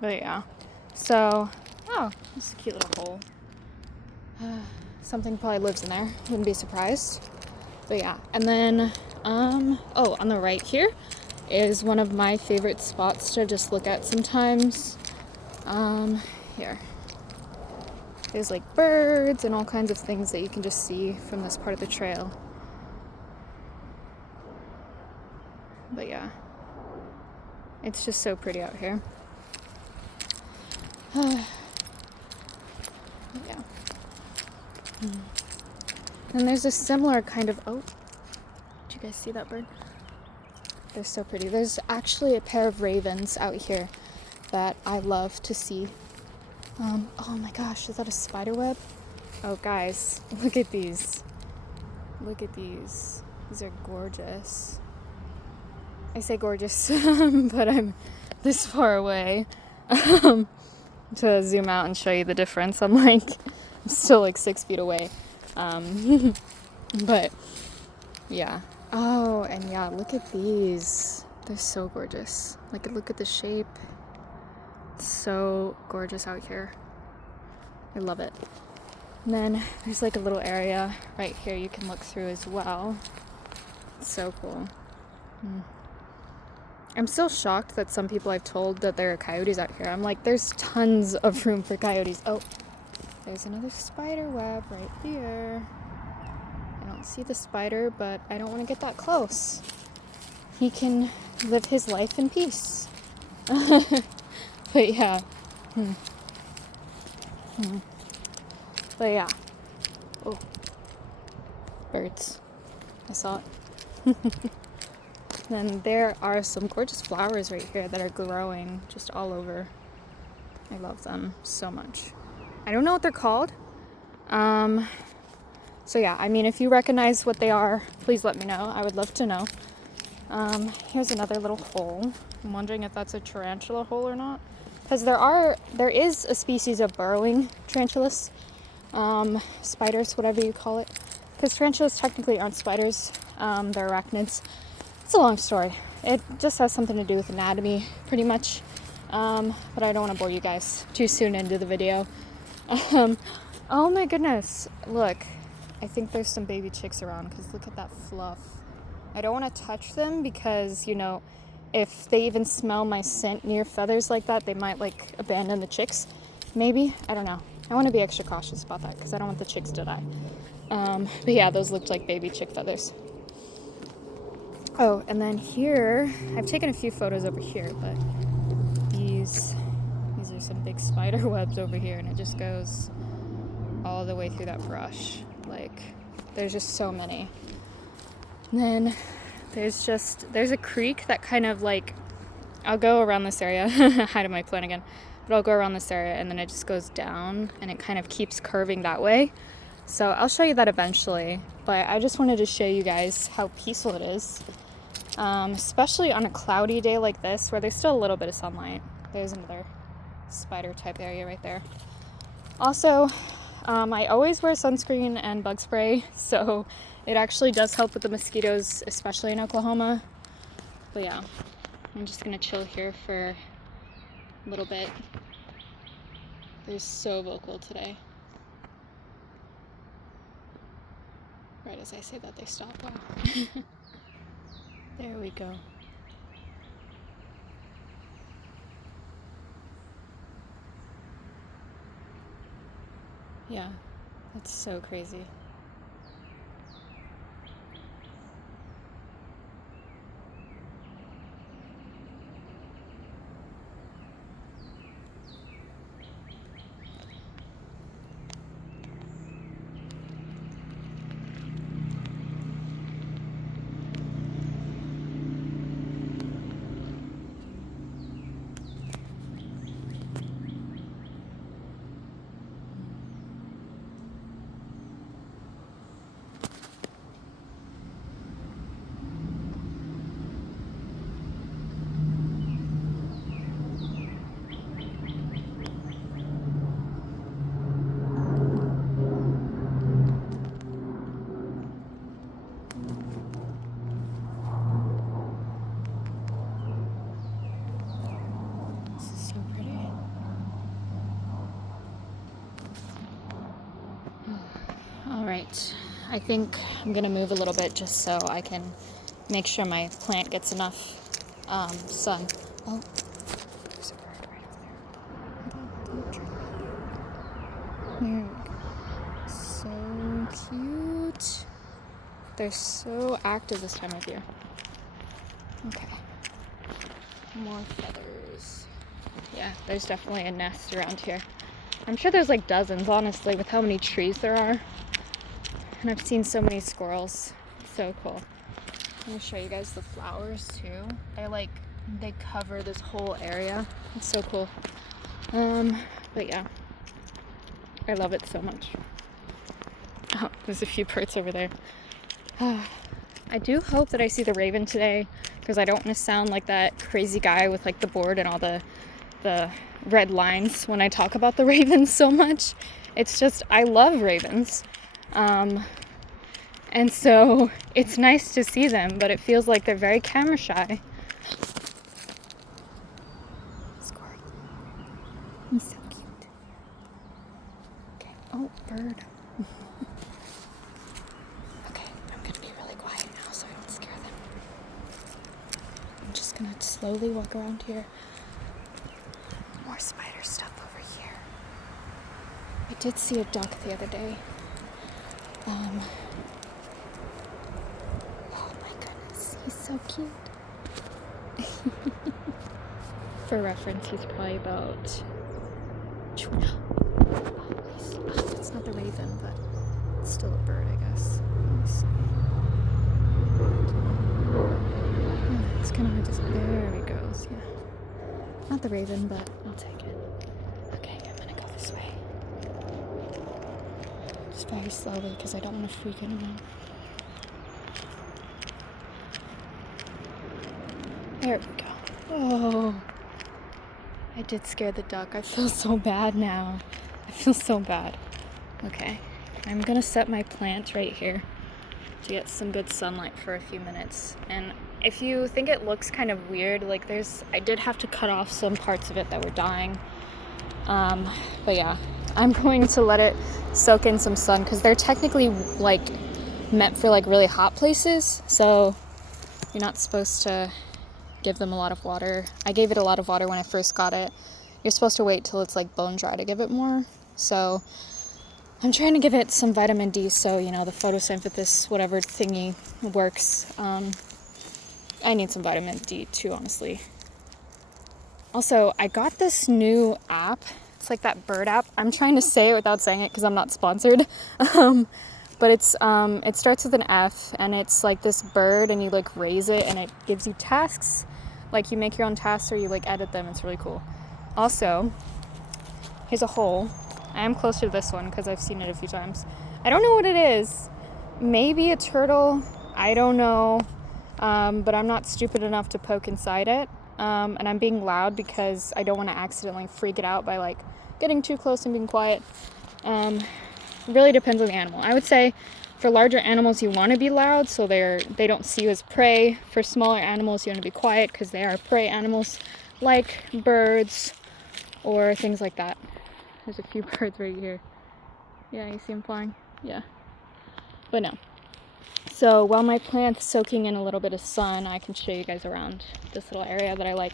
But yeah, so, oh, this is a cute little hole. Something probably lives in there, wouldn't be surprised. But yeah, and then, oh, on the right here is one of my favorite spots to just look at sometimes. Here. There's like birds and all kinds of things that you can just see from this part of the trail. But yeah, it's just so pretty out here. Yeah. And there's a similar kind of, oh, did you guys see that bird? They're so pretty. There's actually a pair of ravens out here that I love to see. Oh my gosh, is that a spider web? Oh guys, look at these. Look at these. These are gorgeous. I say gorgeous, but I'm this far away. To zoom out and show you the difference, I'm still like 6 feet away. But yeah. Oh, and yeah, look at these. They're so gorgeous. Like, look at the shape. It's so gorgeous out here. I love it. And then there's like a little area right here you can look through as well. It's so cool. I'm still shocked that some people I've told that there are coyotes out here. I'm like, there's tons of room for coyotes. Oh, there's another spider web right here. I don't see the spider, but I don't want to get that close. He can live his life in peace. But yeah. But yeah. Oh. Birds. I saw it. Then there are some gorgeous flowers right here that are growing just all over. I love them so much. I don't know what they're called. So yeah, I mean, if you recognize what they are, please let me know. I would love to know. Here's another little hole. I'm wondering if that's a tarantula hole or not. Because there is a species of burrowing tarantulas. Spiders, whatever you call it. Because tarantulas technically aren't spiders. They're arachnids. It's a long story. It just has something to do with anatomy, pretty much. But I don't want to bore you guys too soon into the video. Oh my goodness. Look, I think there's some baby chicks around because look at that fluff. I don't want to touch them because, you know, if they even smell my scent near feathers like that, they might like abandon the chicks. Maybe. I don't know. I want to be extra cautious about that because I don't want the chicks to die. But yeah, those looked like baby chick feathers. Oh, and then here, I've taken a few photos over here, but these are some big spider webs over here, and it just goes all the way through that brush. Like, there's just so many. And then there's a creek that kind of like, I'll go around this area, hide in my plan again, but I'll go around this area and then it just goes down and it kind of keeps curving that way. So I'll show you that eventually, but I just wanted to show you guys how peaceful it is. Especially on a cloudy day like this where there's still a little bit of sunlight. There's another spider type area right there. Also, I always wear sunscreen and bug spray, so it actually does help with the mosquitoes, especially in Oklahoma. But yeah, I'm just gonna chill here for a little bit. They're so vocal today. Right as I say that, they stop. Wow. There we go. Yeah, that's so crazy. Alright, I think I'm gonna move a little bit just so I can make sure my plant gets enough sun. Oh, there's a bird right over there. There we go. So cute. They're so active this time of year. Okay. More feathers. Yeah, there's definitely a nest around here. I'm sure there's like dozens, honestly, with how many trees there are. And I've seen so many squirrels. It's so cool. I'm gonna show you guys the flowers too. They cover this whole area. It's so cool. But yeah, I love it so much. Oh, there's a few birds over there. I do hope that I see the raven today, because I don't want to sound like that crazy guy with like the board and all the red lines when I talk about the ravens so much. It's just, I love ravens. And so it's nice to see them, but it feels like they're very camera shy. Squirrel. He's so cute. Okay. Oh, bird. Okay, I'm gonna be really quiet now so I don't scare them. I'm just gonna slowly walk around here. More spider stuff over here. I did see a duck the other day. Oh my goodness, he's so cute. For reference, he's probably about... Oh, it's not the raven, but it's still a bird, I guess. Let me see. Oh, it's kind of hard to see. There he goes, yeah. Not the raven, but I'll take it. Okay, I'm gonna go this way. Just very slowly, because I don't want to freak anyone out. There we go. Oh, I did scare the duck. I feel so bad now. I feel so bad. Okay, I'm gonna set my plant right here to get some good sunlight for a few minutes. And if you think it looks kind of weird, like I did have to cut off some parts of it that were dying. But yeah, I'm going to let it soak in some sun, because they're technically like meant for like really hot places. So you're not supposed to give them a lot of water. I gave it a lot of water when I first got it. You're supposed to wait till it's like bone dry to give it more. So I'm trying to give it some vitamin D so, you know, the photosynthesis, whatever thingy works. I need some vitamin D too, honestly. Also, I got this new app. It's like that bird app. I'm trying to say it without saying it because I'm not sponsored. But it starts with an F, and it's like this bird, and you like raise it, and it gives you tasks. Like you make your own tasks or you like edit them. It's really cool. Also, here's a hole. I am closer to this one because I've seen it a few times. I don't know what it is. Maybe a turtle. I don't know. But I'm not stupid enough to poke inside it. And I'm being loud because I don't want to accidentally freak it out by like getting too close and being quiet. It really depends on the animal. I would say for larger animals you want to be loud so they don't see you as prey. For smaller animals you want to be quiet because they are prey animals, like birds or things like that. There's a few birds right here. Yeah, you see them flying? Yeah. But no. So while my plant's soaking in a little bit of sun, I can show you guys around this little area that I like.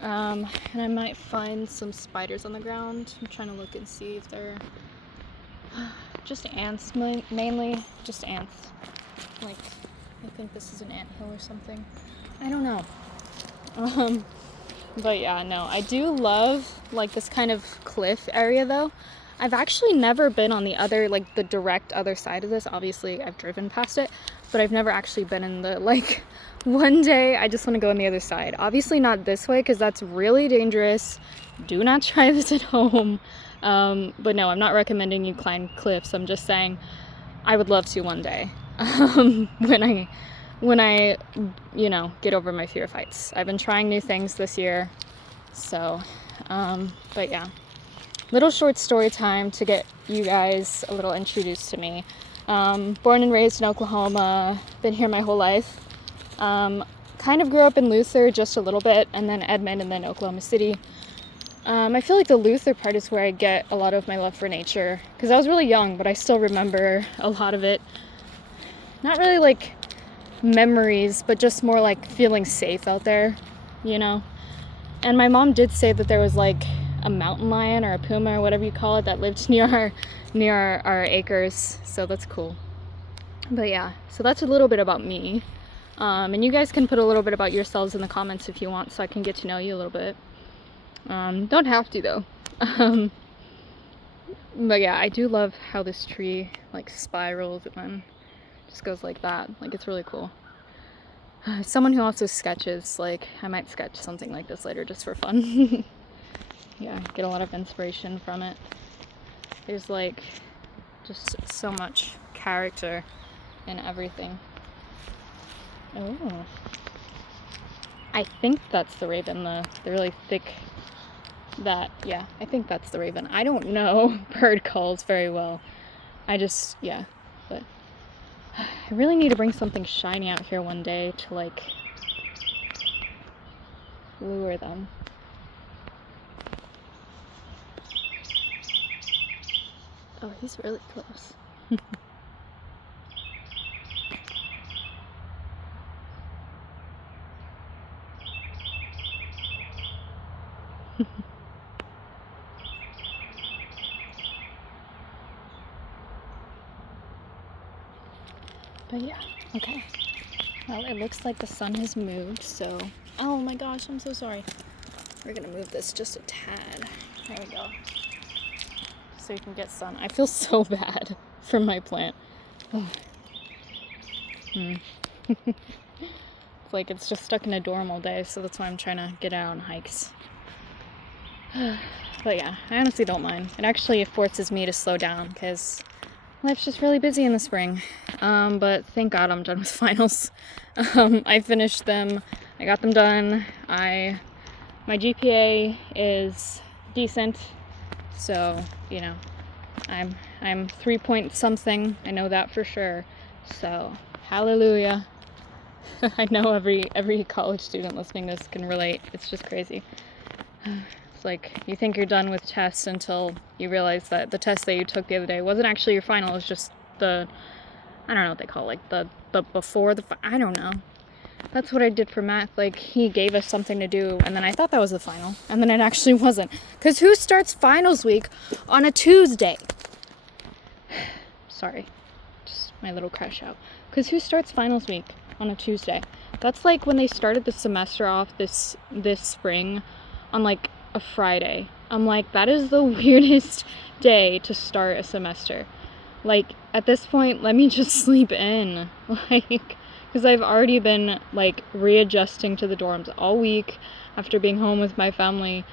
And I might find some spiders on the ground. I'm trying to look and see if they're just ants, mainly just ants. Like, I think this is an anthill or something. I don't know. But yeah, no, I do love like this kind of cliff area though. I've actually never been on the other, like the direct other side of this. Obviously I've driven past it, but I've never actually been in the, like, one day I just want to go on the other side. Obviously not this way because that's really dangerous. Do not try this at home. But no, I'm not recommending you climb cliffs. I'm just saying I would love to one day. When I, you know, get over my fear of heights. I've been trying new things this year. So, but yeah. Little short story time to get you guys a little introduced to me. Born and raised in Oklahoma, been here my whole life. Kind of grew up in Luther just a little bit, and then Edmond, and then Oklahoma City. I feel like the Luther part is where I get a lot of my love for nature, because I was really young, but I still remember a lot of it. Not really like memories, but just more like feeling safe out there, you know? And my mom did say that there was like a mountain lion or a puma or whatever you call it that lived near our acres, so that's cool. But yeah, so that's a little bit about me. And you guys can put a little bit about yourselves in the comments if you want, so I can get to know you a little bit. Don't have to though. But yeah, I do love how this tree like spirals and then just goes like that. Like, it's really cool. Someone who also sketches, like, I might sketch something like this later just for fun. Yeah, get a lot of inspiration from it. There's like just so much character in everything. Oh, I think that's the raven, the really thick, yeah, I think that's the raven. I don't know bird calls very well. Yeah, but I really need to bring something shiny out here one day to like lure them. Oh, he's really close. But yeah, okay. Well, it looks like the sun has moved, so... Oh my gosh, I'm so sorry. We're gonna move this just a tad. There we go. So you can get sun. I feel so bad for my plant. Oh. It's like it's just stuck in a dorm all day, so that's why I'm trying to get out on hikes. But yeah, I honestly don't mind. It actually forces me to slow down because life's just really busy in the spring. But thank God I'm done with finals. I finished them. I got them done. My GPA is decent, so you know, I'm 3 point something. I know that for sure. So hallelujah. I know every college student listening to this can relate. It's just crazy. It's like you think you're done with tests until you realize that the test that you took the other day wasn't actually your final. It was just I don't know what they call it, like the before the I don't know. That's what I did for math. Like, he gave us something to do, and then I thought that was the final, and then it actually wasn't. Because who starts finals week on a Tuesday? Sorry, just my little crash out. Because who starts finals week on a Tuesday? That's like when they started the semester off this spring on like a Friday. I'm like, that is the weirdest day to start a semester. Like, at this point, let me just sleep in. Like, because I've already been like readjusting to the dorms all week after being home with my family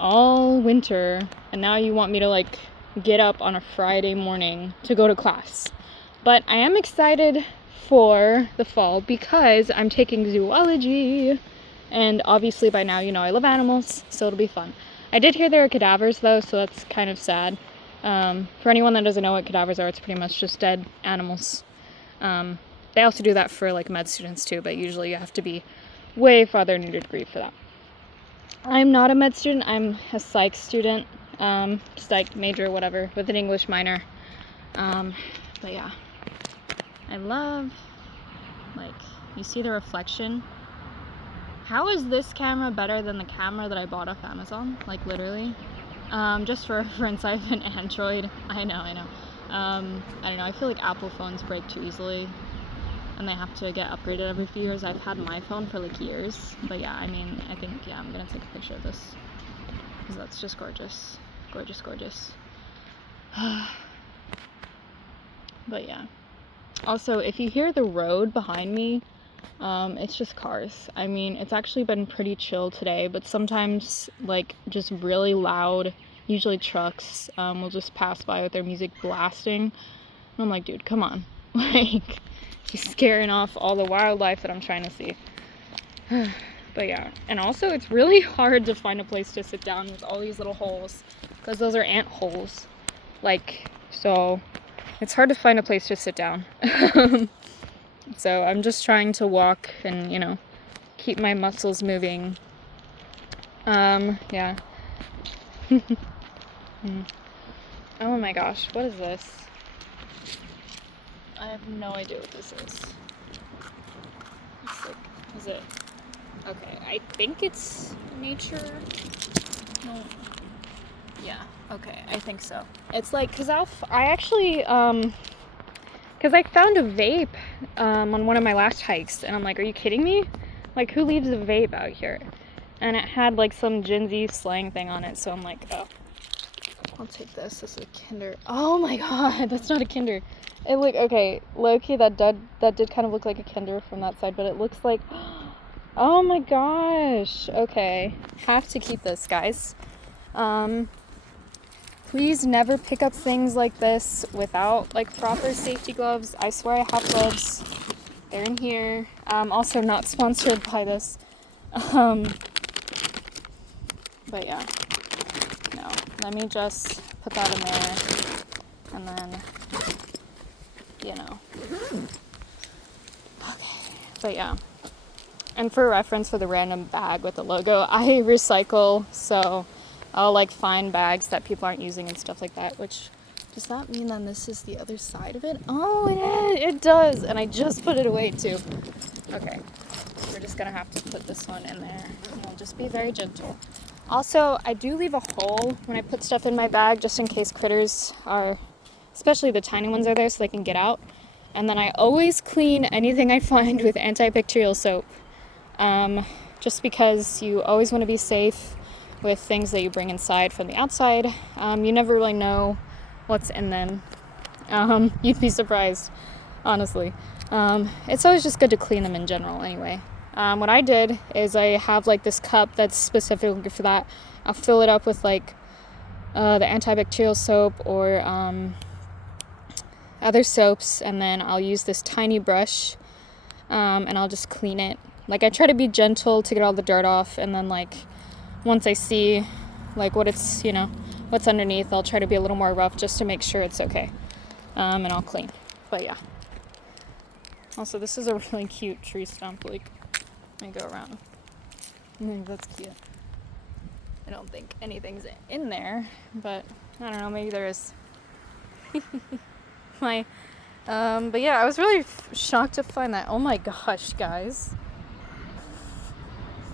all winter, and now you want me to like get up on a Friday morning to go to class. But I am excited for the fall because I'm taking zoology, and obviously by now you know I love animals, so it'll be fun. I did hear there are cadavers though, so that's kind of sad. For anyone that doesn't know what cadavers are, it's pretty much just dead animals. They also do that for like med students too, but usually you have to be way farther in your degree for that. I'm not a med student, I'm a psych student, psych major, whatever, with an English minor. But yeah, I love, like, you see the reflection. How is this camera better than the camera that I bought off Amazon? Like, literally. Just for reference, I have an Android. I know. I don't know, I feel like Apple phones break too easily, and they have to get upgraded every few years. I've had my phone for like years, but yeah, I mean, I think, yeah, I'm gonna take a picture of this, because that's just gorgeous. Gorgeous, gorgeous. But yeah. Also, if you hear the road behind me, it's just cars. I mean, it's actually been pretty chill today, but sometimes, like, just really loud, usually trucks, will just pass by with their music blasting. And I'm like, dude, come on. Like, you're scaring off all the wildlife that I'm trying to see. But yeah, and also it's really hard to find a place to sit down with all these little holes, because those are ant holes. Like, so it's hard to find a place to sit down. So I'm just trying to walk and, you know, keep my muscles moving. Yeah, Oh my gosh, what is this? I have no idea what this is. It's like, is it? Okay, I think it's nature. No. Yeah, okay, I think so. It's like, cause I actually, cause I found a vape, on one of my last hikes, and I'm like, are you kidding me? Like, who leaves a vape out here? And it had like some Gen Z slang thing on it, so I'm like, oh, I'll take this. This is a Kinder. Oh my god, that's not a Kinder. It look okay. Low-key, that did kind of look like a Kinder from that side, but it looks like. Oh my gosh. Okay, have to keep this, guys. Please never pick up things like this without like proper safety gloves. I swear I have gloves. They're in here. Also not sponsored by this. But yeah, no, let me just put that in there, and then, you know, okay, but yeah, and for reference for the random bag with the logo, I recycle, so I'll like find bags that people aren't using and stuff like that, which, does that mean then this is the other side of it? Oh, it does, and I just put it away too. Okay, we're just gonna have to put this one in there, and I'll just be very gentle. Also, I do leave a hole when I put stuff in my bag just in case critters are, especially the tiny ones, are there so they can get out. And then I always clean anything I find with antibacterial soap. Just because you always want to be safe with things that you bring inside from the outside. You never really know what's in them. You'd be surprised, honestly. It's always just good to clean them in general anyway. What I did is I have like this cup that's specifically for that. I'll fill it up with like the antibacterial soap or other soaps, and then I'll use this tiny brush and I'll just clean it. Like, I try to be gentle to get all the dirt off, and then like once I see like what it's, you know, what's underneath, I'll try to be a little more rough just to make sure it's okay, and I'll clean. But yeah, also this is a really cute tree stump. Like, let me go around. I think that's cute. I don't think anything's in there, but I don't know, maybe there is. But yeah, I was really shocked to find that. Oh my gosh, guys.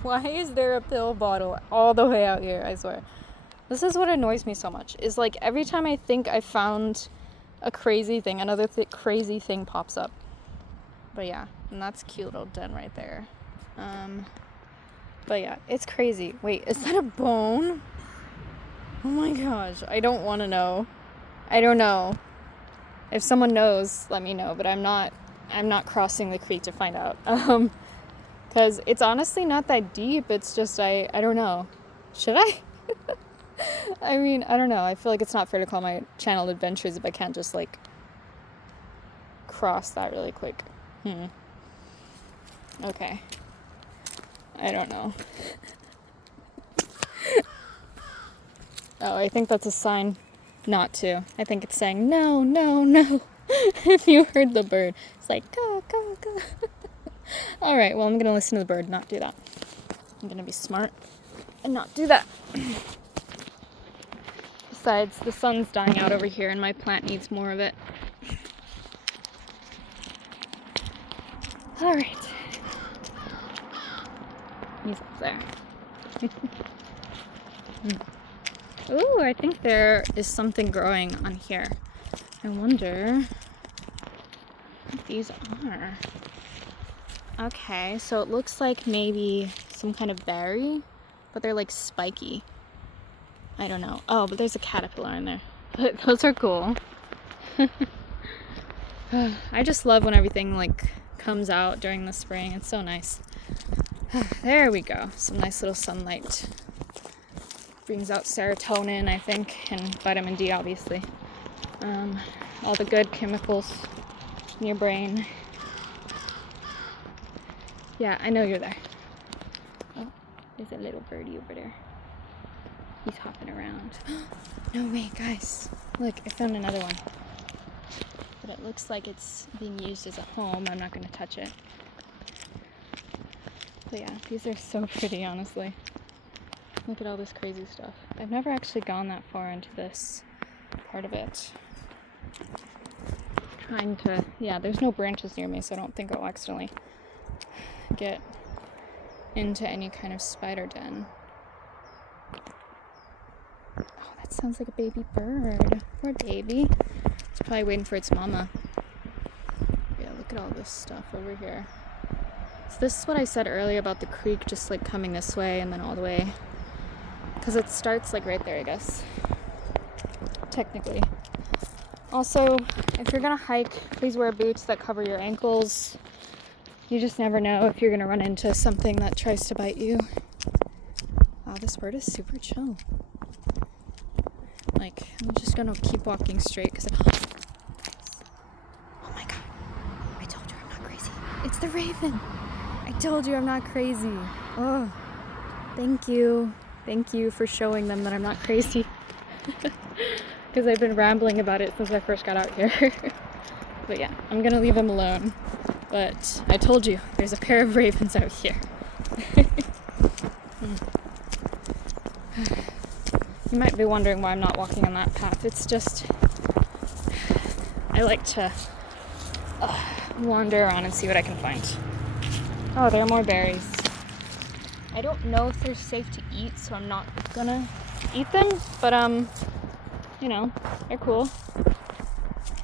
Why is there a pill bottle all the way out here? I swear. This is what annoys me so much, is like every time I think I found a crazy thing, another crazy thing pops up. But yeah, and that's a cute little den right there. But yeah, it's crazy. Wait, is that a bone? Oh my gosh, I don't want to know. I don't know. If someone knows, let me know, but I'm not crossing the creek to find out. Because it's honestly not that deep. It's just, I don't know. Should I? I mean, I don't know. I feel like it's not fair to call my channel adventures if I can't just like cross that really quick. Okay. I don't know. Oh, I think that's a sign not to. I think it's saying no, no, no. If you heard the bird, it's like go, go, go. All right, well, I'm gonna listen to the bird, not do that. I'm gonna be smart and not do that. Besides, the sun's dying out over here and my plant needs more of it. All right. He's up there. Ooh, I think there is something growing on here. I wonder what these are. Okay, so it looks like maybe some kind of berry, but they're like spiky. I don't know. Oh, but there's a caterpillar in there. But those are cool. I just love when everything like comes out during the spring. It's so nice. There we go. Some nice little sunlight. Brings out serotonin, I think, and vitamin D, obviously. All the good chemicals in your brain. Yeah, I know you're there. Oh, there's a little birdie over there. He's hopping around. No way, guys. Look, I found another one. But it looks like it's being used as a home. I'm not going to touch it. But yeah, these are so pretty, honestly. Look at all this crazy stuff. I've never actually gone that far into this part of it. Trying to, yeah, there's no branches near me, so I don't think I'll accidentally get into any kind of spider den. Oh, that sounds like a baby bird. Poor baby. It's probably waiting for its mama. Yeah, look at all this stuff over here. So this is what I said earlier about the creek just like coming this way and then all the way. Because it starts like right there, I guess. Technically. Also, if you're gonna hike, please wear boots that cover your ankles. You just never know if you're gonna run into something that tries to bite you. Wow, this bird is super chill. Like, I'm just gonna keep walking straight because oh my god. I told you I'm not crazy. It's the raven. I told you I'm not crazy. Oh, thank you. Thank you for showing them that I'm not crazy. Because I've been rambling about it since I first got out here. But yeah, I'm gonna leave them alone. But I told you, there's a pair of ravens out here. You might be wondering why I'm not walking on that path. It's just, I like to wander around and see what I can find. Oh, there are more berries. I don't know if they're safe to eat, so I'm not gonna eat them, but you know, they're cool.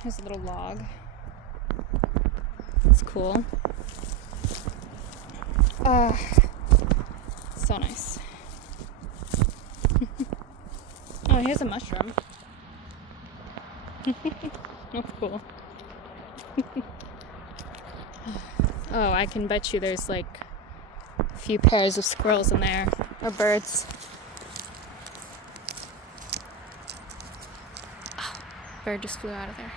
Here's a little log. It's cool. So nice. Oh, here's a mushroom. That's cool. Oh, I can bet you there's like a few pairs of squirrels in there, or birds. Oh, bird just flew out of there.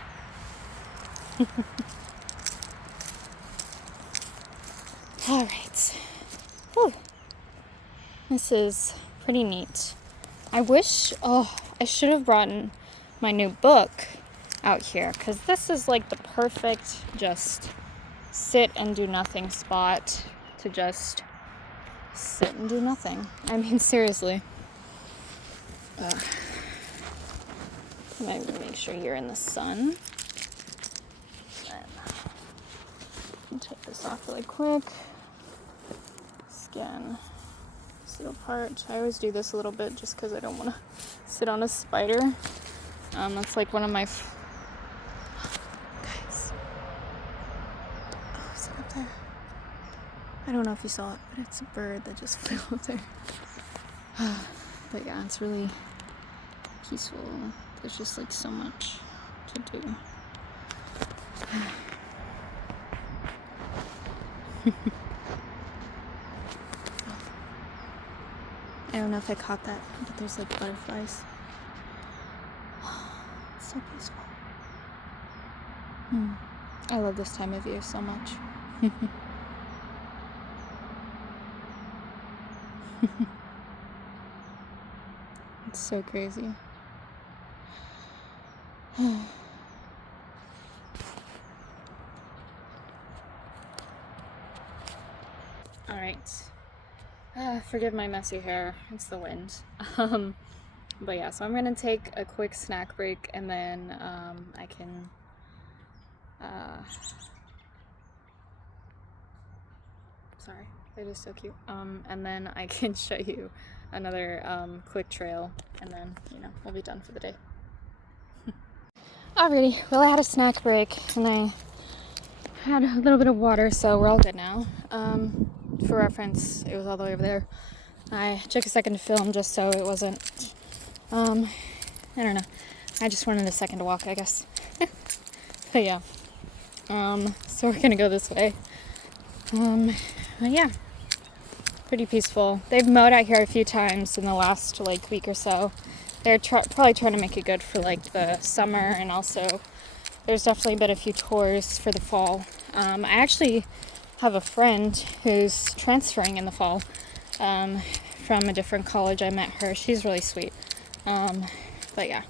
All right. Whew. This is pretty neat. I wish, I should have brought my new book out here, because this is like the perfect just sit and do nothing spot to just sit and do nothing. I mean, seriously. Maybe make sure you're in the sun. Then take this off really quick. Scan this little part. I always do this a little bit just because I don't want to sit on a spider. That's like one of my guys. Oh, is it up there? I don't know if you saw it, but it's a bird that just flew up there. But yeah, it's really peaceful. There's just like so much to do. I don't know if I caught that, but there's like butterflies. It's so peaceful. I love this time of year so much. It's so crazy. All right. Forgive my messy hair. It's the wind. But yeah, so I'm gonna take a quick snack break, and then I can sorry, they're just so cute. And then I can show you another quick trail, and then, you know, we'll be done for the day. Alrighty, well, I had a snack break and I had a little bit of water, so we're all good now. For reference, it was all the way over there. I took a second to film just so it wasn't, I don't know, I just wanted a second to walk, I guess. But yeah, so we're gonna go this way. But yeah, pretty peaceful. They've mowed out here a few times in the last like week or so. They're probably trying to make it good for like the summer, and also there's definitely been a few tours for the fall. I actually have a friend who's transferring in the fall from a different college. I met her. She's really sweet. But yeah,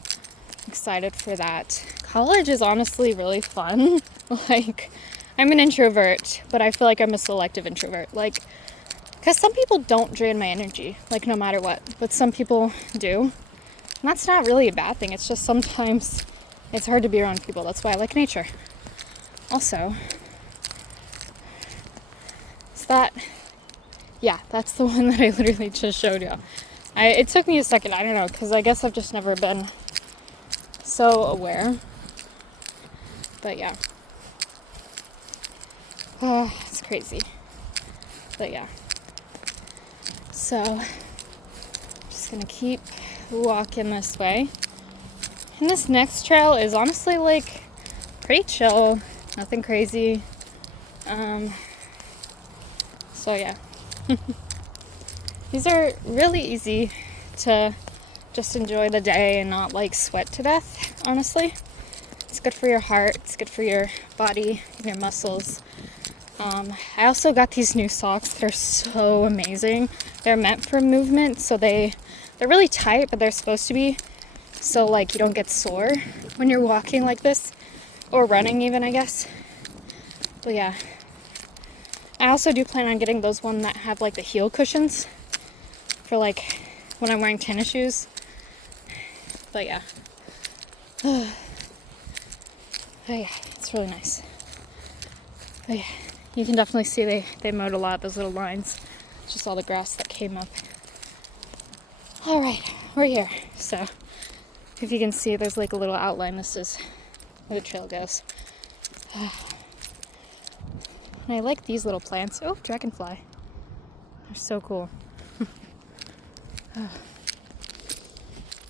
excited for that. College is honestly really fun. Like, I'm an introvert, but I feel like I'm a selective introvert. Like, Because some people don't drain my energy, like no matter what, but some people do. And that's not really a bad thing. It's just sometimes it's hard to be around people. That's why I like nature. Also, is that, yeah, that's the one that I literally just showed you. It took me a second, I don't know, because I guess I've just never been so aware. But yeah. Oh, it's crazy. But yeah. So, just gonna keep walking this way. And this next trail is honestly like pretty chill, nothing crazy. So yeah. These are really easy to just enjoy the day and not like sweat to death, honestly. It's good for your heart, it's good for your body, your muscles. I also got these new socks. They're so amazing. They're meant for movement, so they're really tight, but they're supposed to be so like you don't get sore when you're walking like this, or running even, I guess. But yeah, I also do plan on getting those one that have like the heel cushions for like when I'm wearing tennis shoes. But yeah. Oh yeah, it's really nice. But yeah, you can definitely see they mowed a lot, those little lines. It's just all the grass that came up. Alright, we're here. So, if you can see, there's like a little outline. This is where the trail goes. And I like these little plants. Oh, dragonfly. They're so cool.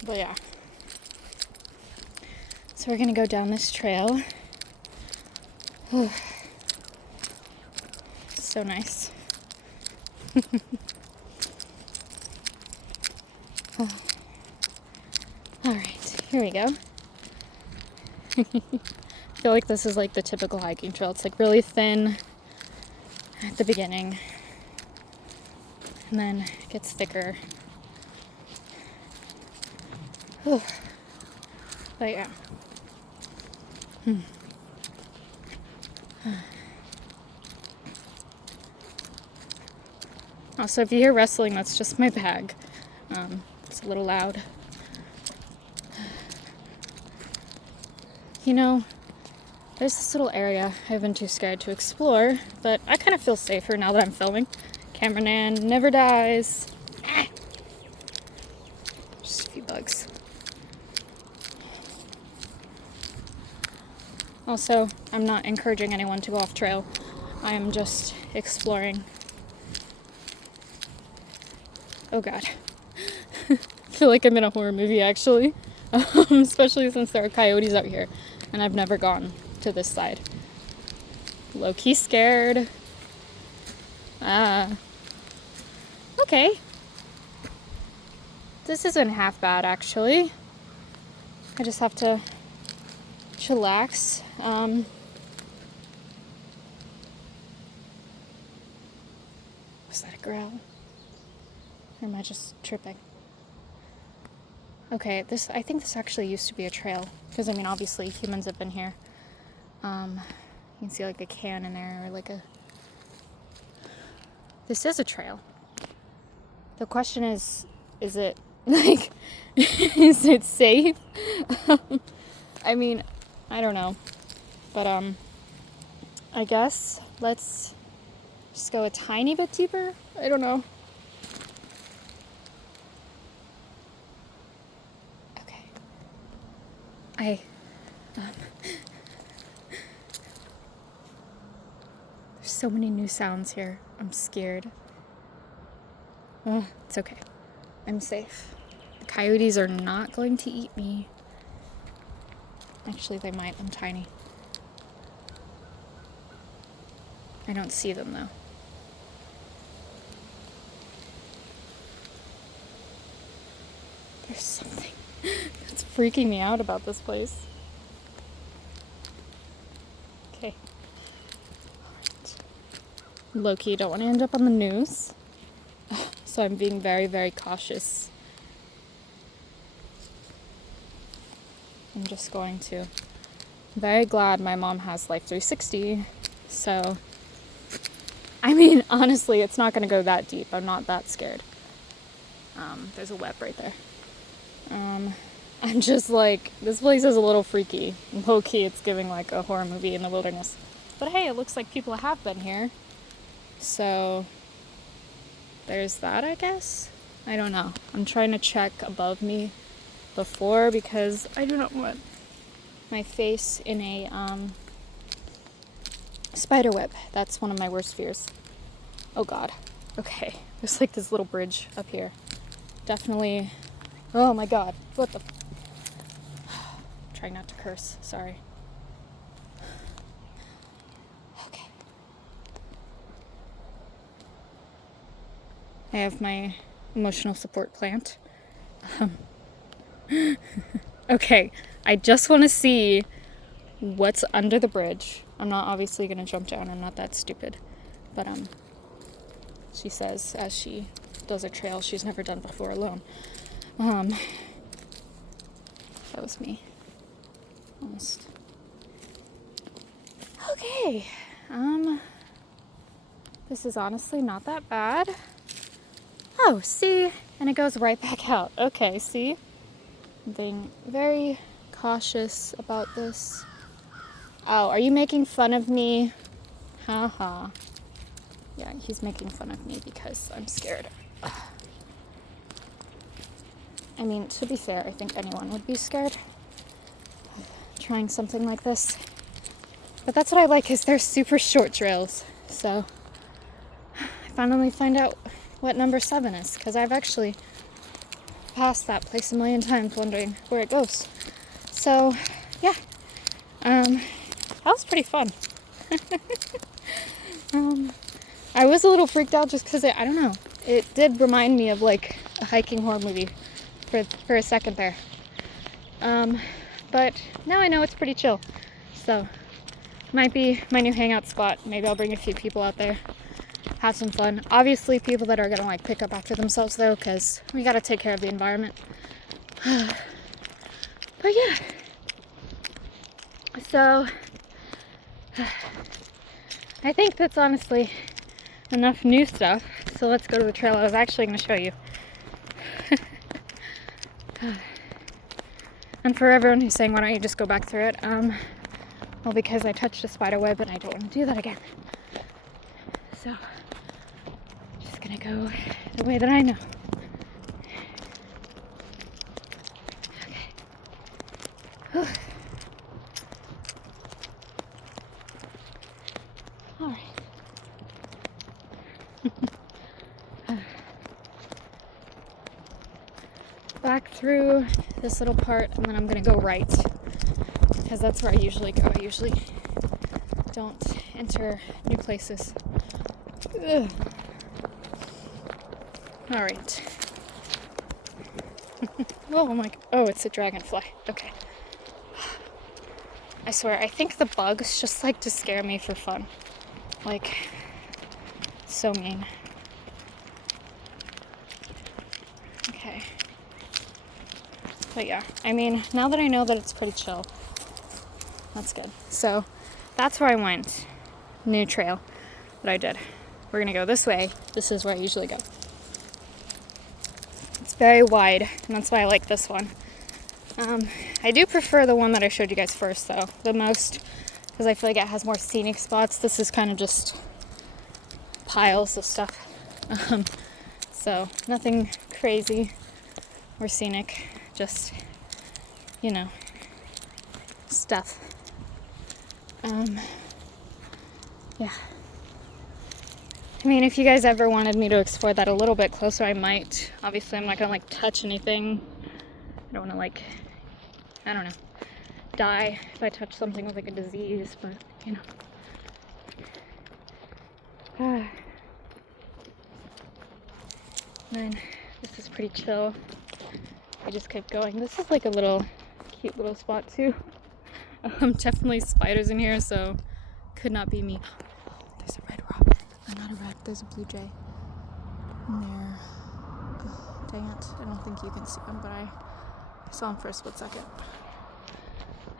But yeah. So we're gonna go down this trail. So nice. Alright, here we go. I feel like this is like the typical hiking trail. It's like really thin at the beginning, and then it gets thicker. But yeah. Also, if you hear rustling, that's just my bag. It's a little loud. You know, there's this little area I've been too scared to explore, but I kind of feel safer now that I'm filming. Cameraman never dies. Just a few bugs. Also, I'm not encouraging anyone to go off trail. I am just exploring. Oh god. I feel like I'm in a horror movie, actually. Especially since there are coyotes out here, and I've never gone to this side. Low-key scared. Okay. This isn't half bad, actually. I just have to chillax. Was that a growl? Or am I just tripping? Okay, I think this actually used to be a trail. Because, I mean, obviously humans have been here. You can see like a can in there, or like this is a trail. The question is it, like, is it safe? I mean, I don't know. But, I guess let's just go a tiny bit deeper. I don't know. Okay. There's so many new sounds here. I'm scared. It's okay. I'm safe. The coyotes are not going to eat me. Actually, they might. I'm tiny. I don't see them, though. There's something that's freaking me out about this place. Okay. Alright. Low-key, don't want to end up on the news. So I'm being very, very cautious. I'm just going to. I'm very glad my mom has Life 360. So I mean, honestly, it's not going to go that deep. I'm not that scared. There's a web right there. I'm just like, this place is a little freaky. Low-key, it's giving like a horror movie in the wilderness. But hey, it looks like people have been here. So, there's that, I guess? I don't know. I'm trying to check above me before because I do not want my face in a spider web. That's one of my worst fears. Oh god. Okay. There's like this little bridge up here. Definitely. Oh my god. What the? Trying not to curse. Sorry. Okay. I have my emotional support plant. Okay. I just want to see what's under the bridge. I'm not obviously going to jump down. I'm not that stupid. But, she says as she does a trail she's never done before alone. That was me. Almost. Okay. This is honestly not that bad. Oh, see? And it goes right back out. Okay, see? I'm being very cautious about this. Oh, are you making fun of me? Haha. Yeah, he's making fun of me because I'm scared. I mean, to be fair, I think anyone would be scared of trying something like this. But that's what I like, is they're super short trails. So I finally find out what number 7 is, because I've actually passed that place a million times wondering where it goes. So, yeah. That was pretty fun. I was a little freaked out just because I don't know. It did remind me of like a hiking horror movie for a second there. But now I know it's pretty chill. So, might be my new hangout spot. Maybe I'll bring a few people out there, have some fun. Obviously, people that are gonna like pick up after themselves though, because we gotta take care of the environment. But yeah. So, I think that's honestly enough new stuff. So let's go to the trail I was actually going to show you. And for everyone who's saying, why don't you just go back through it? Well, because I touched a spider web and I don't want to do that again. So, I'm just going to go the way that I know. Okay. Whew. All right. Back through this little part, and then I'm gonna go right, because that's where I usually go. I usually don't enter new places. Ugh. All right. Oh my, oh, it's a dragonfly. Okay. I swear, I think the bugs just like to scare me for fun. Like, so mean. Okay. But yeah, I mean, now that I know that it's pretty chill, that's good. So, that's where I went. New trail that I did. We're gonna go this way. This is where I usually go. It's very wide, and that's why I like this one. I do prefer the one that I showed you guys first, though, the most, because I feel like it has more scenic spots. This is kind of just piles of stuff. So, nothing crazy or scenic, just, you know, stuff. Yeah. I mean, if you guys ever wanted me to explore that a little bit closer, I might. Obviously, I'm not gonna, like, touch anything. I don't wanna, like, I don't know, die if I touch something with, like, a disease, but, you know. Then, this is pretty chill. I just kept going. This is, like, a little, cute little spot, too. Definitely spiders in here, so could not be me. There's a red robin. Not a red, there's a blue jay in there. Oh, dang it. I don't think you can see him, but I saw him for a split second.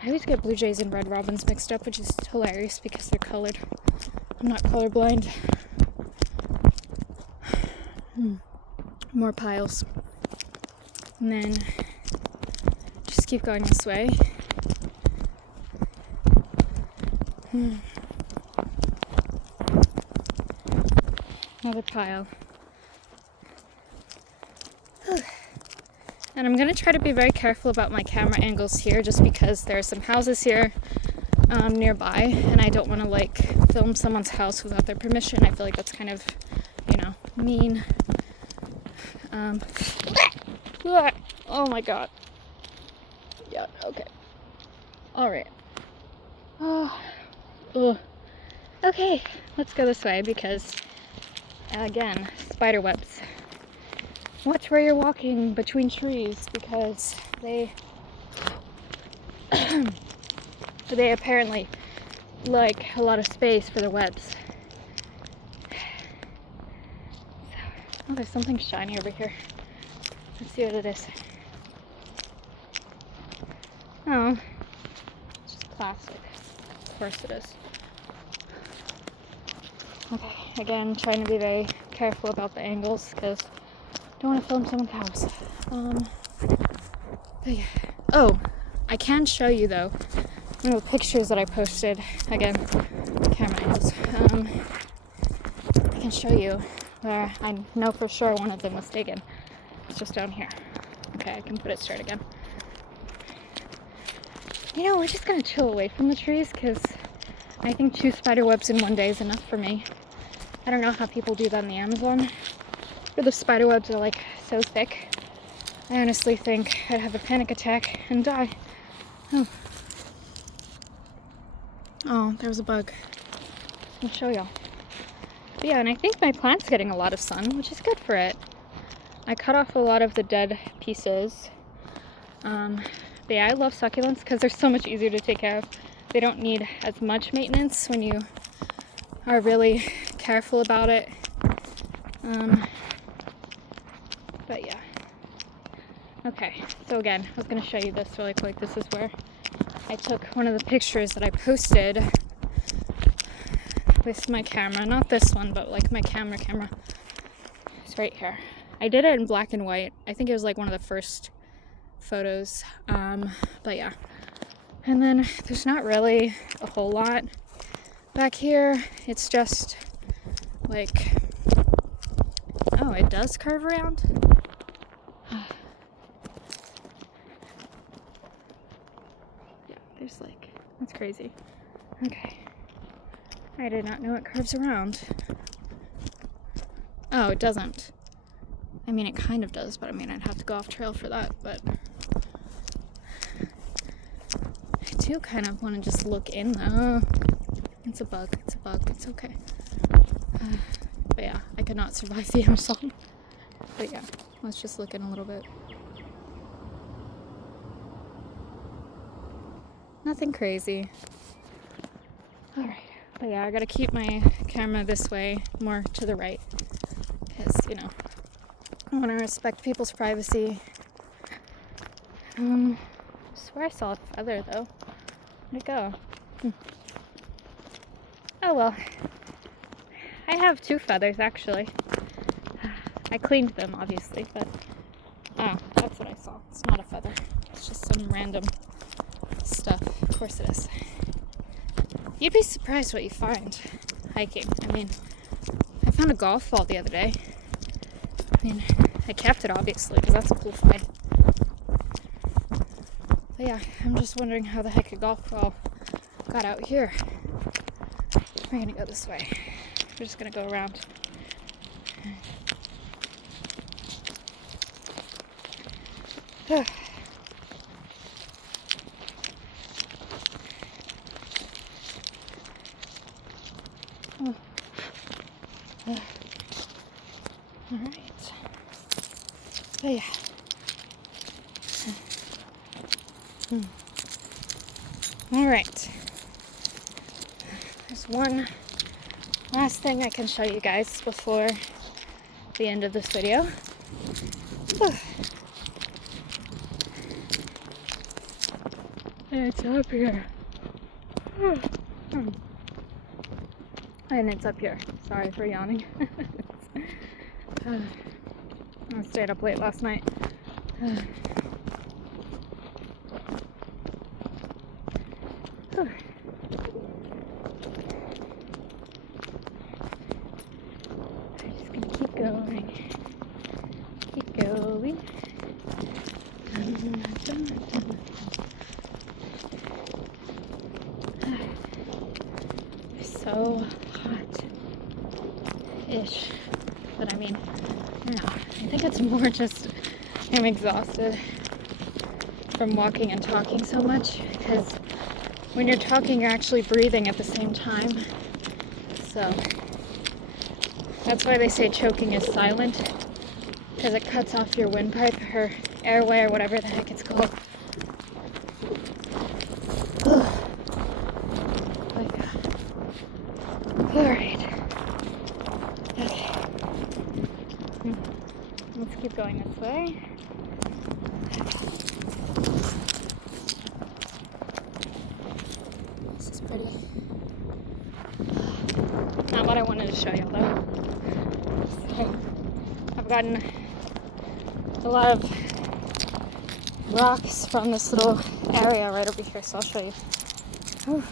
I always get blue jays and red robins mixed up, which is hilarious because they're colored. I'm not colorblind. More piles. And then just keep going this way. Another pile. And I'm gonna try to be very careful about my camera angles here, just because there are some houses here nearby, and I don't want to like film someone's house without their permission. I feel like that's kind of, mean. Oh my god. Yeah, okay. Alright. Okay, let's go this way because, again, spider webs. Watch where you're walking between trees because they apparently like a lot of space for their webs. Oh, there's something shiny over here. Let's see what it is. Oh, it's just plastic. Of course it is. Okay, again, trying to be very careful about the angles because I don't want to film someone's house. But yeah. Oh, I can show you though one of the pictures that I posted. Again, camera angles. I can show you where I know for sure one of them was taken. It's just down here. Okay, I can put it straight again. We're just gonna chill away from the trees because I think 2 spider webs in one day is enough for me. I don't know how people do that in the Amazon, where the spider webs are like so thick. I honestly think I'd have a panic attack and die. Oh, there was a bug. I'll show y'all. But yeah, and I think my plant's getting a lot of sun, which is good for it. I cut off a lot of the dead pieces. But yeah, I love succulents because they're so much easier to take care of. They don't need as much maintenance when you are really careful about it. But yeah. Okay, so again, I was going to show you this really quick. This is where I took one of the pictures that I posted with my camera. Not this one, but like my camera. It's right here. I did it in black and white. I think it was like one of the first photos. But yeah. And then there's not really a whole lot back here. It's just like, oh, it does curve around. Yeah, there's like, that's crazy. Okay. I did not know it curves around. Oh, it doesn't. I mean, it kind of does, but I mean, I'd have to go off trail for that, but I do kind of want to just look in though. It's a bug, it's okay. But yeah, I could not survive the Amazon. But yeah, let's just look in a little bit. Nothing crazy. Alright, but yeah, I gotta keep my camera this way, more to the right. Because, I want to respect people's privacy. I swear I saw a feather though. Where'd it go? Oh well. I have 2 feathers actually. I cleaned them obviously, but oh, that's what I saw. It's not a feather. It's just some random stuff. Of course it is. You'd be surprised what you find hiking. I mean, I found a golf ball the other day. I mean, I kept it obviously because that's a cool find. But yeah, I'm just wondering how the heck a golf ball got out here. We're gonna go this way. We're just gonna go around. Alright. But yeah. Alright. There's one last thing I can show you guys before the end of this video. It's up here. And it's up here. Sorry for yawning. I stayed up late last night. Keep going. Keep going. So hot-ish. But I mean, no, I think it's more just I'm exhausted from walking and talking so much, because when you're talking, you're actually breathing at the same time. So that's why they say choking is silent, because it cuts off your windpipe or airway or whatever the heck it's called. Alright. Okay. Let's keep going this way. This is pretty. Not what I wanted to show you though. So, I've gotten a lot of rocks from this little area right over here, so I'll show you. Whew.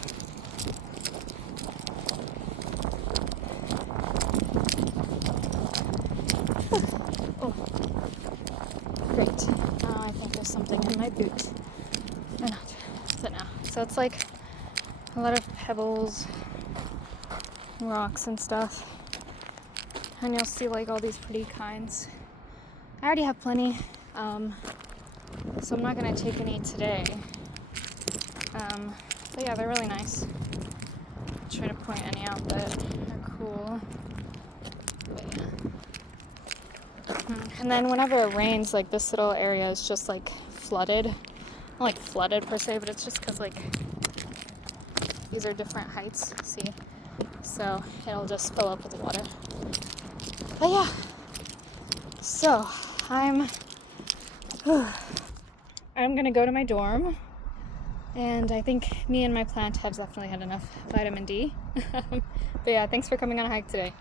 Oh, great. Now I think there's something in my boot. Or not. Is it now? So it's like a lot of pebbles, rocks and stuff. And you'll see like all these pretty kinds. I already have plenty, so I'm not going to take any today. But yeah, they're really nice. I'll try to point any out that are cool. But yeah. And then whenever it rains, like this little area is just like flooded. Not like flooded per se, but it's just because like these are different heights, see? So it'll just fill up with water. But yeah, so I'm gonna go to my dorm, and I think me and my plant have definitely had enough vitamin D. But yeah, thanks for coming on a hike today.